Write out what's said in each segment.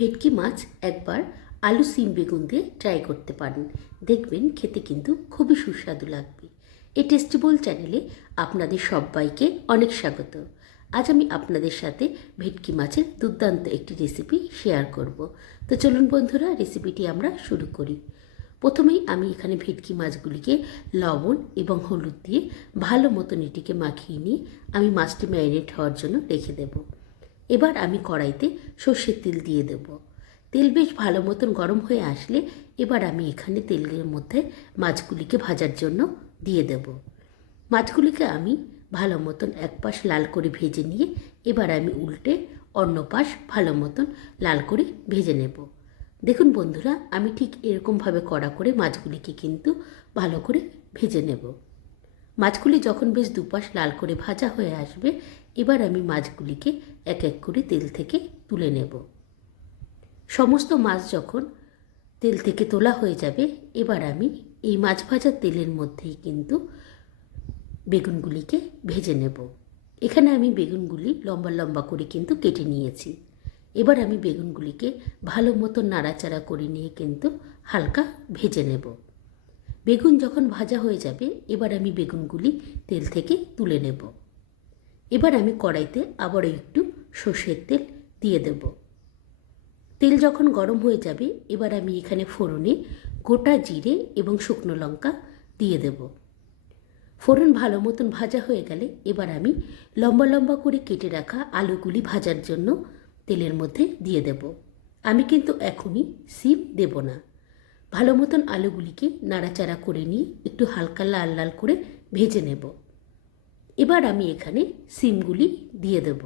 ভেটকি মাছ একবার আলু, সিম, বেগুন দিয়ে ট্রাই করতে পারেন। দেখবেন খেতে কিন্তু খুবই সুস্বাদু লাগবে। এই টেস্টিবল চ্যানেলে আপনাদের সবাইকে অনেক স্বাগত। আজ আমি আপনাদের সাথে ভেটকি মাছের দুর্দান্ত একটি রেসিপি শেয়ার করব। তো চলুন বন্ধুরা রেসিপিটি আমরা শুরু করি। প্রথমেই আমি এখানে ভেটকি মাছগুলিকে লবণ এবং হলুদ দিয়ে ভালো মতন এটিকে মাখিয়ে নিয়ে আমি মাছটি ম্যারিনেট হওয়ার জন্য রেখে দেব। এবার আমি কড়াইতে সর্ষের তেল দিয়ে দেব। তেল বেশ ভালো মতন গরম হয়ে আসলে এবার আমি এখানে তেলের মধ্যে মাছগুলিকে ভাজার জন্য দিয়ে দেব। মাছগুলিকে আমি ভালো মতন এক পাশ লাল করে ভেজে নিয়ে এবার আমি উল্টে অন্য পাশ ভালো মতন লাল করে ভেজে নেব। দেখুন বন্ধুরা, আমি ঠিক এরকমভাবে কড়া করে মাছগুলিকে কিন্তু ভালো করে ভেজে নেব। মাছগুলি যখন বেশ দুপাশ লাল করে ভাজা হয়ে আসবে, এবার আমি মাছগুলিকে এক এক করে তেল থেকে তুলে নেব। সমস্ত মাছ যখন তেল থেকে তোলা হয়ে যাবে, এবার আমি এই মাছ ভাজার তেলের মধ্যেই কিন্তু বেগুনগুলিকে ভেজে নেব। এখানে আমি বেগুনগুলি লম্বা লম্বা করে কিন্তু কেটে নিয়েছি। এবার আমি বেগুনগুলিকে ভালো মতো নাড়াচাড়া করে নিয়ে কিন্তু হালকা ভেজে নেব। বেগুন যখন ভাজা হয়ে যাবে, এবার আমি বেগুনগুলি তেল থেকে তুলে নেব। এবার আমি কড়াইতে আবারও একটু সর্ষের তেল দিয়ে দেব। তেল যখন গরম হয়ে যাবে, এবার আমি এখানে ফোড়নে গোটা জিরে এবং শুকনো লঙ্কা দিয়ে দেব। ফোড়ন ভালো মতন ভাজা হয়ে গেলে, এবার আমি লম্বা লম্বা করে কেটে রাখা আলুগুলি ভাজার জন্য তেলের মধ্যে দিয়ে দেব। আমি কিন্তু এখনই সিম দেব না। ভালো মতন আলুগুলিকে নাড়াচাড়া করে নিয়ে একটু হালকা লাল লাল করে ভেজে নেব। এবার আমি এখানে সিমগুলি দিয়ে দেব।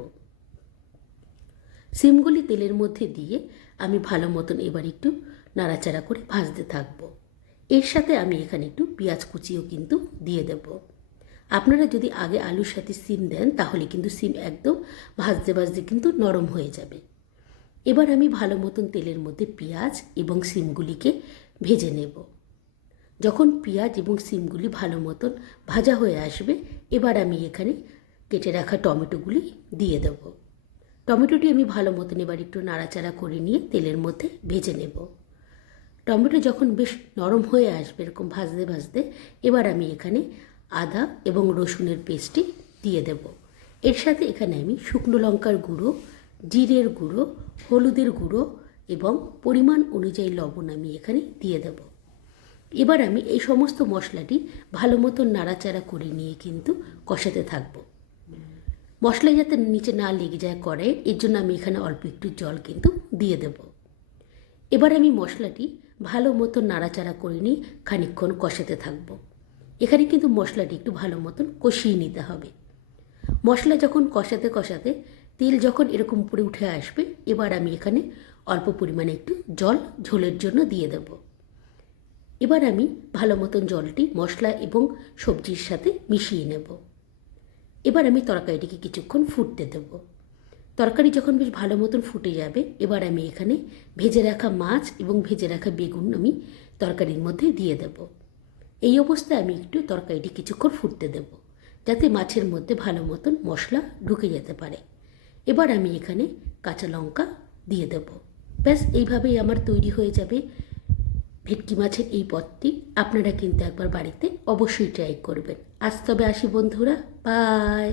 সিমগুলি তেলের মধ্যে দিয়ে আমি ভালো মতন এবার একটু নাড়াচাড়া করে ভাজতে থাকব। এর সাথে আমি এখানে একটু পেঁয়াজ কুচিও কিন্তু দিয়ে দেব। আপনারা যদি আগে আলুর সাথে সিম দেন, তাহলে কিন্তু সিম একদম ভাজতে ভাজতে কিন্তু নরম হয়ে যাবে। এবার আমি ভালো মতন তেলের মধ্যে পেঁয়াজ এবং সিমগুলিকে ভেজে নেব। যখন পেঁয়াজ এবং সিমগুলি ভালো মতন ভাজা হয়ে আসবে, এবার আমি এখানে কেটে রাখা টমেটোগুলি দিয়ে দেব। টমেটোটি আমি ভালো মতন এবার একটু নাড়াচাড়া করে নিয়ে তেলের মধ্যে ভেজে নেব। টমেটো যখন বেশ নরম হয়ে আসবে, এরকম ভাজতে ভাজতে, এবার আমি এখানে আদা এবং রসুনের পেস্টটি দিয়ে দেব। এর সাথে এখানে আমি শুকনো লঙ্কার গুঁড়ো, জিরের গুঁড়ো, হলুদের গুঁড়ো এবং পরিমাণ অনুযায়ী লবণ আমি এখানে দিয়ে দেব। এবার আমি এই সমস্ত মশলাটি ভালো মতো নাড়াচাড়া করে নিয়ে কিন্তু কষাতে থাকব। মশলা যাতে নিচে না লেগে যায় কড়াই এর জন্য আমি এখানে অল্প একটু জল কিন্তু দিয়ে দেব। এবার আমি মশলাটি ভালো মতো নাড়াচাড়া করে নিয়ে খানিকক্ষণ কষাতে থাকব। এখানে কিন্তু মশলাটি একটু ভালো মতন কষিয়ে নিতে হবে। মশলা যখন কষাতে কষাতে তেল যখন এরকম উপরে উঠে আসবে, এবার আমি এখানে অল্প পরিমাণে একটু জল ঝোলের জন্য দিয়ে দেব। এবার আমি ভালো মতন জলটি, মশলা এবং সবজির সাথে মিশিয়ে নেব। এবার আমি তরকারিটিকে কিছুক্ষণ ফুটতে দেব। তরকারি যখন বেশ ভালো মতন ফুটে যাবে, এবার আমি এখানে ভেজে রাখা মাছ এবং ভেজে রাখা বেগুন আমি তরকারির মধ্যে দিয়ে দেব। এই অবস্থায় আমি একটু তরকারিটি কিছুক্ষণ ফুটতে দেব, যাতে মাছের মধ্যে ভালো মতন মশলা ঢুকে যেতে পারে। এবার আমি এখানে কাঁচা লঙ্কা দিয়ে দেব। ব্যাস, এইভাবেই আমার তৈরি হয়ে যাবে ভেটকি মাছের এই পদটি। আপনারা কিন্তু একবার বাড়িতে অবশ্যই ট্রাই করবেন। আজ তবে আসি বন্ধুরা বাই